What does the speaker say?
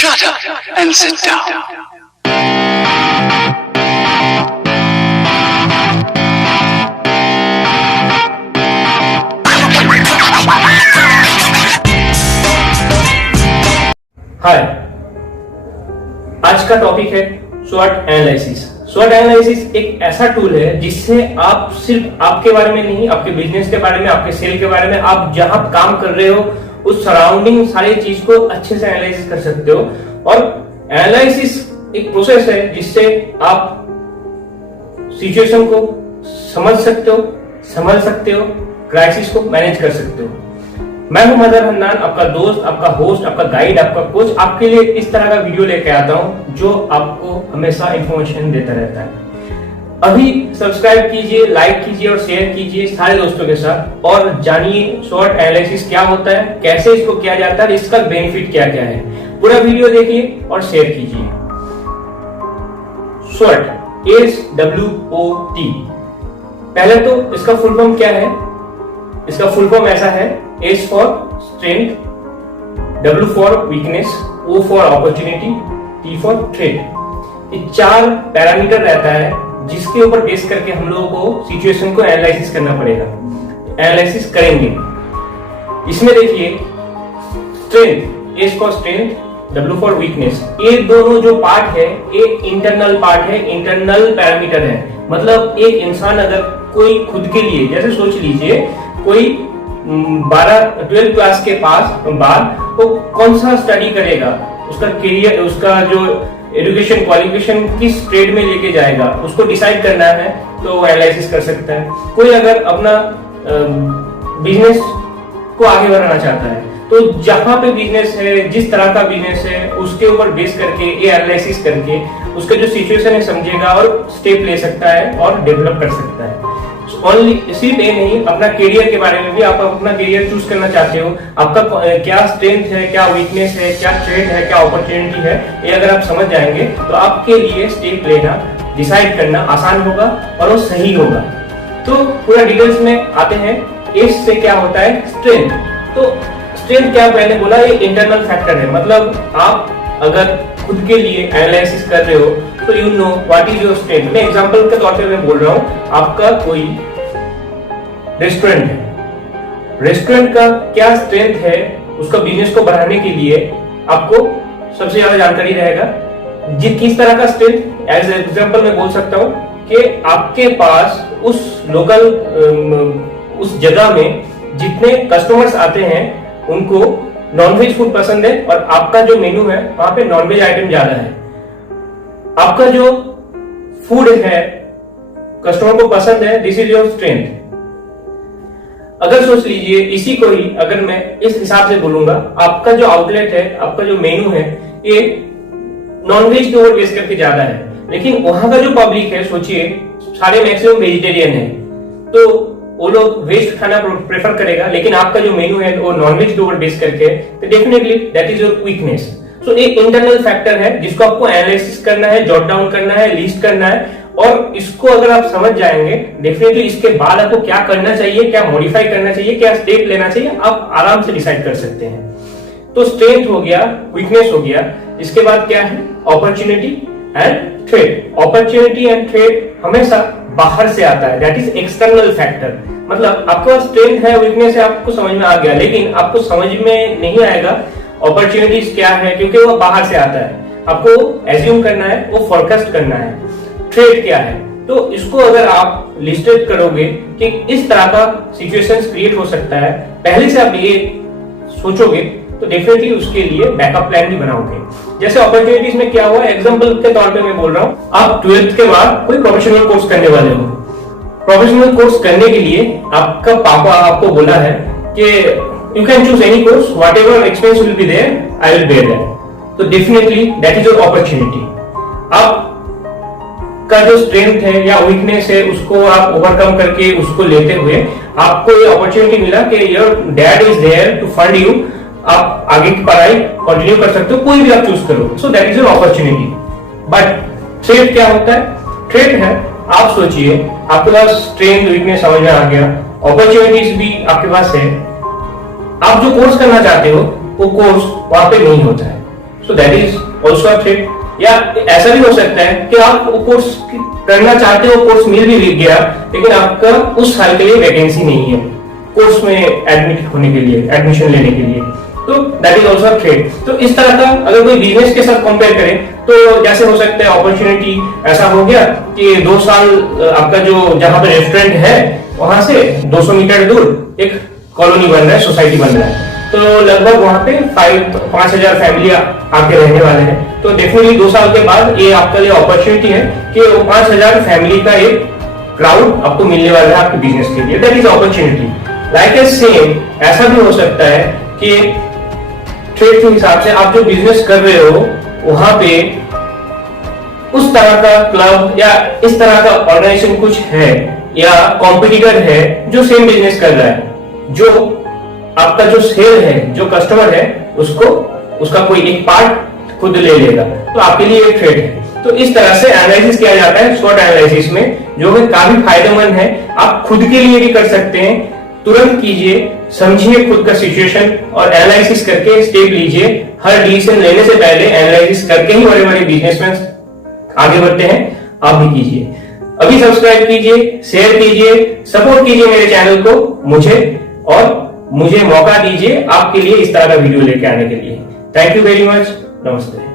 Shut up and sit down. हाय, आज का topic है स्वॉट एनालिसिस। स्वॉट एनालिसिस एक ऐसा टूल है जिससे आप सिर्फ आपके बारे में नहीं, आपके बिजनेस के बारे में, आपके सेल के बारे में, आप जहां काम कर रहे हो उस सराउंडिंग सारी चीज को अच्छे से एनालिसिस कर सकते हो। और एनालिसिस एक प्रोसेस है जिससे आप सिचुएशन को समझ सकते हो, समझ सकते हो, क्राइसिस को मैनेज कर सकते हो। मैं हूं मदर हन्नान, आपका दोस्त, आपका होस्ट, आपका गाइड, आपका कोच। आपके लिए इस तरह का वीडियो लेके आता हूं जो आपको हमेशा इंफॉर्मेशन देता रहता है। अभी सब्सक्राइब कीजिए, लाइक कीजिए और शेयर कीजिए सारे दोस्तों के साथ, और जानिए स्वॉट एनालिसिस क्या होता है, कैसे इसको किया जाता है, इसका बेनिफिट क्या क्या है। पूरा वीडियो देखिए और शेयर कीजिए। स्वॉट, SWOT। पहले तो इसका फुल फॉर्म क्या है? इसका फुल फॉर्म ऐसा है: S for strength, W for weakness, O for opportunity, T for threat. ये 4 पैरामीटर रहता है जिसके ऊपर बेस करके हम लोगों को सिचुएशन को एनालिसिस करना पड़ेगा, एनालिसिस करेंगे। इसमें देखिए, strength, S for strength, W for weakness, ये दोनों जो पार्ट है ये इंटरनल पार्ट है, इंटरनल पैरामीटर है। मतलब एक इंसान अगर कोई खुद के लिए, जैसे सोच लीजिए कोई 12-12 क्लास के बाद वो कौन सा स्टडी करेगा, उसका करियर, उसका जो एजुकेशन क्वालिफिकेशन किस ट्रेड में लेके जाएगा, उसको डिसाइड करना है तो एनालिसिस कर सकता है। कोई अगर अपना बिजनेस को आगे बढ़ाना चाहता है तो जहां पे बिजनेस है, जिस तरह का बिजनेस है, उसके ऊपर बेस करके ये एनालिसिस करके उसका जो सिचुएशन है समझेगा और स्टेप ले सकता है और डेवलप कर सकता है। ओनली सिर्फ ये नहीं, अपना करियर के बारे में भी, आप अपना करियर चूज करना चाहते हो, आपका क्या स्ट्रेंथ है, क्या वीकनेस है, क्या थ्रेट है, क्या अपॉर्चुनिटी है, ये अगर आप समझ जाएंगे तो आपके लिए स्टेप लेना, डिसाइड करना आसान होगा और वो सही होगा। तो पूरा डिटेल्स में आते हैं। एस से क्या होता है? स्ट्रेंथ। तो स्ट्रेंथ क्या, पहले बोला, ये इंटरनल फैक्टर है। मतलब आप अगर खुद के लिए एनालिसिस कर रहे हो तो you know what is your strength. मैं एग्जांपल के तौर पे मैं बोल रहा हूं, आपका कोई रेस्टोरेंट है, रेस्टोरेंट का क्या स्ट्रेंथ है, उसका बिजनेस को बढ़ाने के लिए आपको सबसे ज्यादा जानकारी रहेगा। किस तरह का स्ट्रेंथ, एज एग्जांपल मैं बोल सकता हूं कि आपके पास उस लोकल, उस जगह में जितने कस्टमर्स आते हैं उनको नॉनवेज फूड पसंद है और आपका जो मेन्यू है वहां पे नॉनवेज आइटम ज्यादा है। आपका जो फूड है कस्टमर को पसंद है, दिस इज योर स्ट्रेंथ। अगर सोच लीजिए इसी को ही अगर मैं इस हिसाब से बोलूंगा, आपका जो आउटलेट है, आपका जो मेन्यू है, ये नॉनवेज के ऊपर बेस करके ज्यादा है, लेकिन वहां का जो पब्लिक है, सोचिए सारे मैक्सिमम वेजिटेरियन है, तो वो लोग वेज खाना प्रेफर करेगा, लेकिन आपका जो मेन्यू है वो नॉनवेज के ऊपर बेस करके, तो definitely that is your weakness. So एक इंटरनल फैक्टर है जिसको आपको एनालिसिस करना है, जॉट डाउन करना है, लिस्ट करना है, और इसको अगर आप समझ जाएंगे डेफिनेटली इसके बाद आपको क्या करना चाहिए, क्या मॉडिफाई करना चाहिए, क्या स्टेप लेना चाहिए, आप आराम से डिसाइड कर सकते हैं। तो स्ट्रेंथ हो गया, वीकनेस हो गया, इसके बाद क्या है? Opportunity and threat. Opportunity and threat हमेशा बाहर से आता है, दैट इज एक्सटर्नल फैक्टर। मतलब आपका स्ट्रेंथ है, वीकनेस है, आपको समझ में आ गया, लेकिन आपको समझ में नहीं आएगा अपॉर्चुनिटीज क्या है, क्योंकि वो बाहर से आता है। आपको एज्यूम करना है, वो फोरकास्ट करना है। थ्रेट क्या है? तो इसको अगर आप लिस्टेड करोगे कि इस तरह का सिचुएशंस क्रिएट हो सकता है, पहले से आप ये सोचोगे तो डेफिनेटली उसके लिए बैकअप प्लान भी बनाओगे। जैसे अपॉर्चुनिटीज में क्या हुआ, एग्जांपल के तौर पे मैं बोल रहा हूं, आप 12th के बाद कोई प्रोफेशनल कोर्स करने वाले हो। प्रोफेशनल कोर्स करने के लिए आपका पापा आपको बोला है कि you can choose any course, whatever expense will be there, I will bear that. तो definitely that is your opportunity. आप का जो स्ट्रेंथ है या वीकनेस है उसको आप ओवरकम करके उसको लेते हुए आपको ये अपॉर्चुनिटी मिला कि your dad is there to fund you, आप आगे की पढ़ाई कंटिन्यू कर सकते हो, कोई भी आप चूज करो। So that is your opportunity. But threat क्या होता है? थ्रेट है, आप सोचिए आपके पास स्ट्रेंथ वीकनेस समझ में आ गया, अपॉर्चुनिटीज भी आपके पास है, आप जो कोर्स करना चाहते हो वो कोर्स वहां पे नहीं होता है। So that is also a threat. या ऐसा भी हो सकता है कि आप कोर्स करना चाहते हो, कोर्स मिल भी गया, लेकिन आपका उस साल के लिए वैकेंसी नहीं है कोर्स में एडमिट होने के लिए, एडमिशन लेने के लिए, तो दैट इज ऑल्सो थ्रेट। तो इस तरह का अगर कोई बिजनेस के साथ कंपेयर करें तो जैसे हो सकता है अपॉर्चुनिटी ऐसा हो गया कि 2 साल आपका जो जहां पे रेस्टोरेंट है वहां से 200 मीटर दूर एक कॉलोनी बन रहा है, सोसाइटी बन रहा है, तो लगभग वहां पे 5,000 फैमिली आके रहने वाले हैं। तो डेफिनेटली 2 साल के बाद ये आपके लिए अपॉर्चुनिटी है कि वो 5,000 फैमिली का एक क्राउड आपको मिलने वाला है आपके बिजनेस के लिए, that is opportunity. Like a same ऐसा भी हो सकता है कि ट्रेड के हिसाब से आप जो बिजनेस कर रहे हो वहां पे उस तरह का क्लब या इस तरह का ऑर्गेनाइजेशन कुछ है या कॉम्पिटिटर है जो सेम बिजनेस कर रहा है, जो आपका जो सेल है, जो कस्टमर है, उसको उसका कोई एक पार्ट खुद ले लेगा, तो आपके लिए एक ट्रेड है। तो इस तरह से एनालिसिस किया जाता है स्वॉट एनालिसिस में, जो कि काफी फायदेमंद है। आप खुद के लिए भी कर सकते हैं, तुरंत कीजिए, समझिए खुद का सिचुएशन और एनालिसिस करके स्टेप लीजिए। हर डिसीजन लेने से पहले एनालिसिस करके ही बड़े बड़े बिजनेसमैन आगे बढ़ते हैं, आप भी कीजिए। अभी सब्सक्राइब कीजिए, शेयर कीजिए, सपोर्ट कीजिए मेरे चैनल को, मुझे मौका दीजिए आपके लिए इस तरह का वीडियो लेके आने के लिए। थैंक यू वेरी मच, नमस्ते।